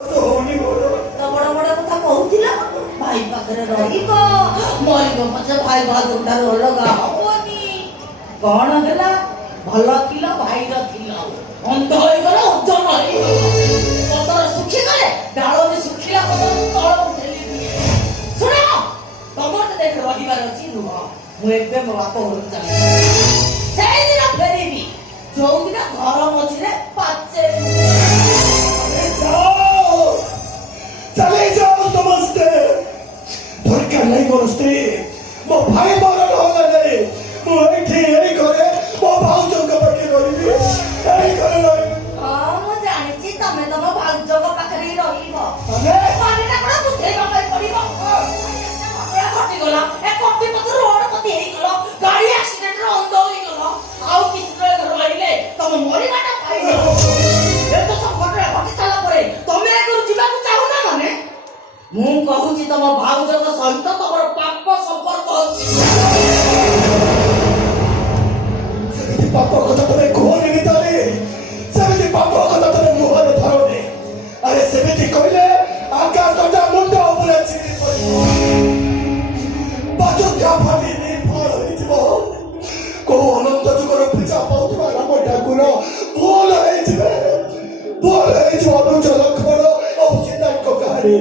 ବଡ ବଡ କଥା କହୁଥିଲା ଭାଇ ପାଖରେ ରହିବ ମରିବ ପଛେ ଭାଇ ଭାଉଜଠାରୁ ଅଲଗା ହବନି। କଣ ହେଲା? ଭଲ ଥିଲ, ଭାଇର ଥିଲ, ଅନ୍ଧ ହେଇଗଲା, ଓଜନ ହେଇଗଲା, ପତର ଶୁଖିଗଲେ ଡାଳ ବି ଶୁଖିଲା ପତର ତଳକୁ ଠେଲି ଦିଏ। ଶୁଣ, ତମର ଯଦି ରହିବାର ଅଛି ରୁହ, ମୁଁ ଏବେ ମୋ ବାପ ଘରକୁ ଚାଲିବି। ସେଇଦିନ ଫେରିବି ଯୋଉଦିନ ଘର ମଝିରେ ପାଚେ। चले जाओ समझते दरकार नहीं मोर स्त्री मो भाई मोर होगा नहीं मो एठी एई करे मो भाउज के पाखे रहिबी एई करे रहि हां मो जानिची तमे तम भाउज के पाखरे रहिबो अरे पानी ना कोन बुझेबा पाई पड़िबो हमरा कटि गला ए कटि पत्र रोड कति हेई गलो गाड़ी एक्सीडेंट रे अंध होई गलो आउ किसरे घर रहिले तम मरि बाटा खाइलो ए तो संकट रे कटि साला परे तमे एकर जिबा को चाहू ना माने ମୁଁ କହୁଛି ତମ ଭାଉଜଙ୍କ ସହିତ ତମର ପାପ ସମ୍ପର୍କ ଅଛି। ସେମିତି ପାପ କଥା ତମେ କୁହନି ଭିତରେ ସେମିତି ପାପ କଥା ତମେ ମୁହଁରେ ଧରନି। ଆରେ ସେମିତି କହିଲେ ଆକାଶଟା ମୁଣ୍ଡ ଉପରେ ଚିରି ପଡ଼ିବ ବାଜୁକା ଫାଟି ନିର୍ଭର ହେଇଯିବ। କୋଉ ଅନନ୍ତ ଯୁଗର ପୂଜା ପାଉଥିବା ରାମ ଠାକୁର ଭୁଲ ହେଇଯିବେ ଅନୁଜ ଲକ୍ଷ୍ମଣ ଆଉ ସୀତାଙ୍କ କାହାଣୀ।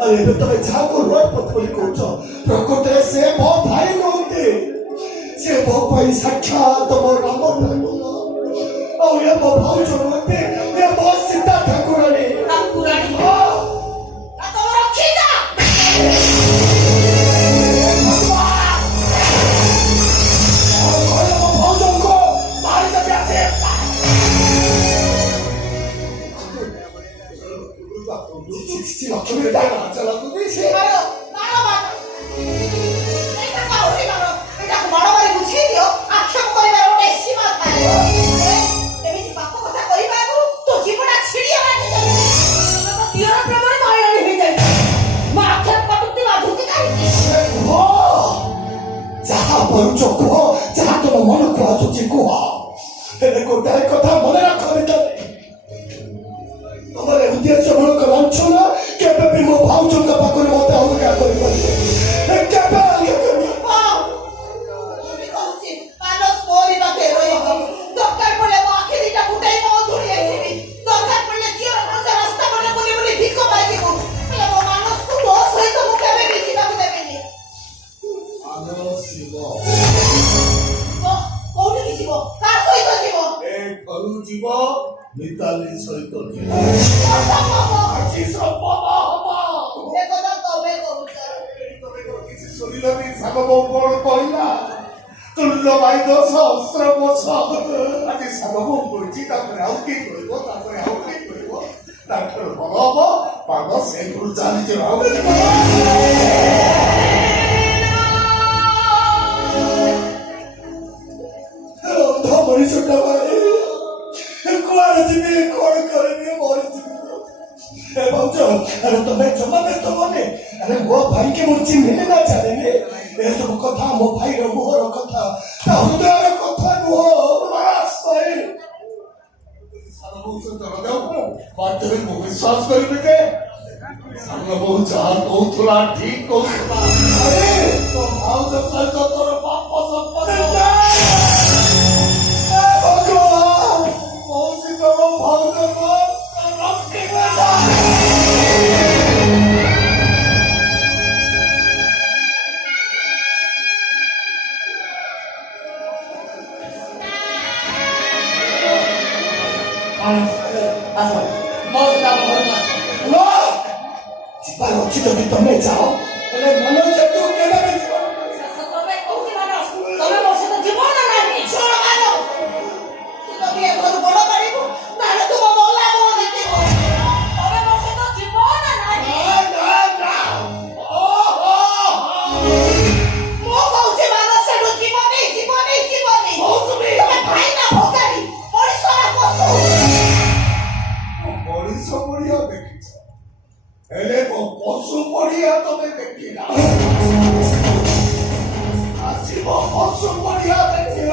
अरे तमे जाको रोड पत्नी कोच प्रकृति से मो भाई नोते से मो भाई साक्षात मो राम ठाकुर और ये मो भाउज नोते ये मो सीता ठाकुरानी आ तो रखिदा मो भाउज को मार दे प्यासे लक्ष्मी डाला चला तू से मारो बात एटा का होई मारो एटा बड़ बड़ बुझी दियो आक्षेप करिबार ओटे सीमा थाए एमिति पाप कथा कहिबाकू तो जीवना छिड़िया मानि जाय तो दियर प्रेमरे मायाणी होई जाय मा आक्षेप कटुती बाधुती काई हो जहा परुचो को जहा तो मन को आसुची को हेले गोटाए कथा मने रख तमरे उद्देश्य मूलक लांछन केबे भी मो भाउज का पाखरे मते अलगा करि परिबे केबे अलगा करि मी कहूची कानो स्टोरी बाते रहिबो दरकार पड़े मो आखि दिटा फुटाई मो धुरी आइबी दरकार पड़े दियर भाउज रास्ता पड़े बोली बोली भिख मागिबो हेले मो मानस को दोष होई तो मु केबे भी जीवाकू देबेनी मानस शिव कोठी की जीवो का सहित जीवो ए करू जीव मिताली सहित जीव असंभव आजी संभव हबो ए कथा तबे कहूछ तबे किछि सुनिलनी सागबो कोन कहिला तुल्य भाई दो सहस्र वर्ष आजी सागबो कोछि तापर आउ की कहिबो तापर आउ की कहिबो तापर भलो पागो से गुरु जानि जे आउ तो मनुष्य का भाई कुआरे जीवे कोण करबे मोर जीवे ए भाउजो अरे तमे जमा व्यस्त होने अरे वो भाई के मुझे मिले ना चाहे ने ए सब कथा मो भाई रो मोर कथा ता हृदय कथा नो बस भाई सारा बहुत चला जाओ बात में मो विश्वास करबे के सारा बहुत जहां कहथुला ठीक कहथुला अरे तो भाउजो सहित तोर पाप संपत्ति तमे जाओ मनुष्य तू केना भी सतमे कहूची मानस तमे मोर सहित जीवन ना नाही छोड़ मानो तू तो बिया घर बड़ करिबो नाले तू मो बोला मो दितिबो तमे मोर सहित जीवन ना नाही ना ओहो मो कहूची मानस से जीवनी हो तुमी तमे भाई ना भोगारी परिसरा पशु मଣିଷ ପଡ଼ିଆ ଦେଖିଛ ହେଲେ ପଶୁ ପଡ଼ିଆ ତମେ ଦେଖିନା ଆସିବ ପଶୁ ପଡ଼ିଆ ଦେଖିବ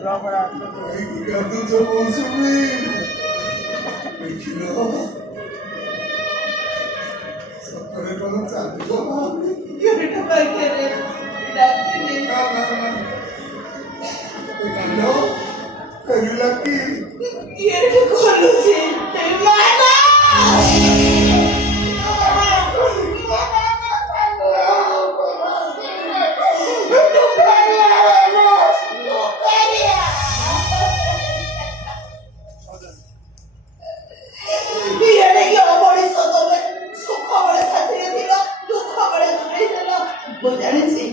କାନ୍ଦୁଛ ମୌସୁମୀ ଦେଖିଲ ସତରେ କଣ ଚାଲିଗଲା ଗେଟ ପାଖରେ ଡାକିଲେ ଦେଖିଲ ଫେରିଲା କି ଗେଟ ଖୋଲୁଛି ମାମା ମୁଁ ଜାଣିଛି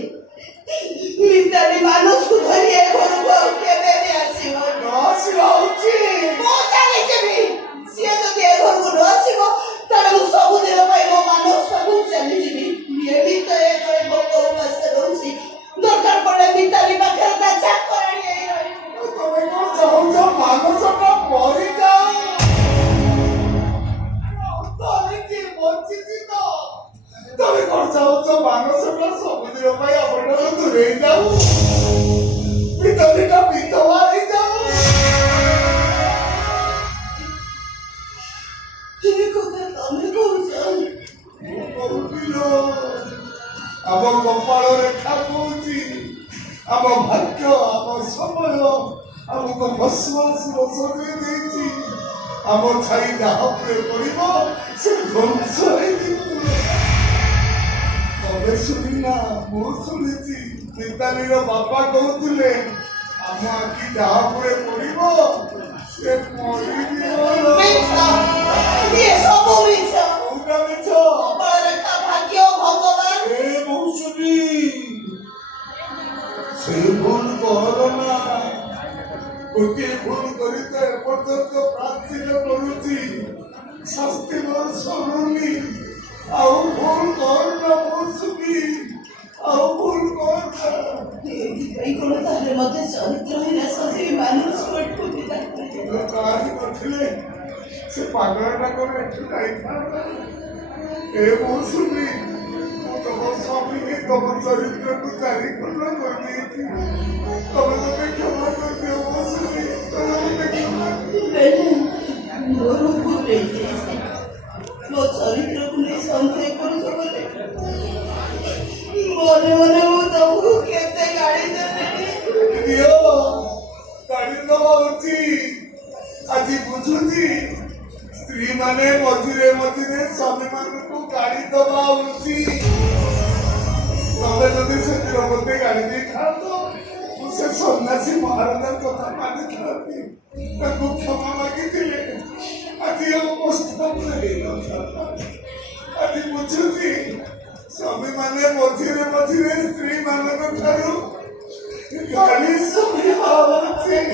ମିତାଲି ମାନସକୁ ଧରି ଏ ଘରକୁ ଆଉ କେବେ ବି ଆସିବନି। ମୁଁ ଜାଣିଛି ସିଏ ଯଦି ଏ ଘରକୁ ନ ଆସିବ ତାହେଲେ ମୁଁ ସବୁଦିନ ପାଇଁ ମୋ ମାନସ ପାଖକୁ ଚାଲିଯିବି। ଇଏ ବି ତ ଏ ଘରେ ଭୋକ ଉପାସ ରହୁଛି। ଦରକାର ପଡେ ମିତାଲି ପାଖରେ ତା ଚାକରାଣୀ ହେଇ ରହିବ। ତମେ କଣ ଚାହୁଁଛ ମାନସଟା ମରିଯାଉ? ଧରିଛି ବଞ୍ଚିଛି ତ ତମେ କଣ ଚାହୁଁଛ ମାନସଟା ସବୁଦିନ ପାଇଁ ଆପଣଙ୍କର ଦୂରେଇ ଯାଉ ଭିତରଟା ବିଧବା ହେଇଯାଉ? କି କଥା ତମେ କହୁଛ? କହୁଥିଲ ଆମ କପାଳ ରେଖା କହୁଛି ଆମ ଭାଗ୍ୟ ଆମ ସମୟ ଆମକୁ ଭସ୍ମାସୁର ସଜେଇ ଦେଇଛି। ଆମ ଛାଇ ଯାହା ଉପରେ ପଡ଼ିବ ସେ ଧ୍ୱଂସ ହେଇଯିବ। ତମେ ଶୁଣିନା ମୁଁ ଶୁଣିଛି ମିତାଲିର ବାପା କହୁଥିଲେ ଆମ ଆଖି ଯାହା ଉପରେ ପଡ଼ିବ ସେ ମରିଯିବ। ଇଏ ସବୁ ମିଛ। କୋଉଟା ମିଛ? କପାଳ ରେଖା ଭାଗ୍ୟ ଭଗବାନ। ଏ ମୌସୁମୀ ସେ ଭୁଲ କର ନା। ଗୋଟିଏ ଭୁଲ କରି ତ ଏପର୍ଯ୍ୟନ୍ତ ପ୍ରାର୍ଥନା କରୁଛି ଶାସ୍ତି ମୋର ଶୁଣୁନି। ଆଉ ଭୁଲ କର ନା ମୌସୁମୀ ଆଉ ଭୁଲ କର ନା। ଏଇଥିପାଇଁ କଣ ତାହେଲେ ମତେ ଚରିତ୍ରହୀନ ସଜେଇ ମାନସକୁ ଏଠୁ ବିଦା କରିଦେଲେ। କାହାରି ନଥିଲେ ସେ ପାଗଳଟା କଣ ଏଠୁ ଯାଇଥାନ୍ତା? ଏ ମୌସୁମୀ ମୁଁ ତମ ସ୍ୱାମୀ ତମ ଚରିତ୍ରକୁ ଚାରିଖଣ୍ଡ କରିଦେଇଛି। ତମେ ମତେ କ୍ଷମା କରିଦିଅ ମୌସୁମୀ ତମେ ମତେ କ୍ଷମା ମୋର ଭୁଲ ହେଇଯାଇଛି। ମୋ ଚରିତ୍ରକୁ ନେଇ ସନ୍ଦେହ କରୁଛ ବୋଲି ମନେ ମନେ ମୁଁ ତମକୁ କେତେ ଗାଳି ଦେଲିଣି। ଦିଅ ଗାଡ଼ି ଦବା ଉଚିତ। ଆଜି ବୁଝୁଛି ସ୍ତ୍ରୀ ମାନେ ମଝିରେ ମଝିରେ ସ୍ୱାମୀ ମାନଙ୍କୁ ଗାଡ଼ି ଦବା ଉଚିତ। ତମେ ଯଦି ସେଥିର ମତେ ଗାଡ଼ି ଦେଇଥାନ୍ତ ମୁଁ ସେ ସନ୍ନ୍ୟାସୀ ମହାରାଜା କଥା ମାନିଥାନ୍ତି ତାଙ୍କୁ କ୍ଷମା ମାଗିଥିଲେ ଆଜି ଅବସ୍ଥା ହେଇନଥାନ୍ତା। ଆଜି ବୁଝୁଛି ସ୍ୱାମୀ ମାନେ ମଝିରେ ମଝିରେ ସ୍ତ୍ରୀ ମାନଙ୍କ ଠାରୁ ଗାଳି ଶୁଣିବା ଉଚିତ।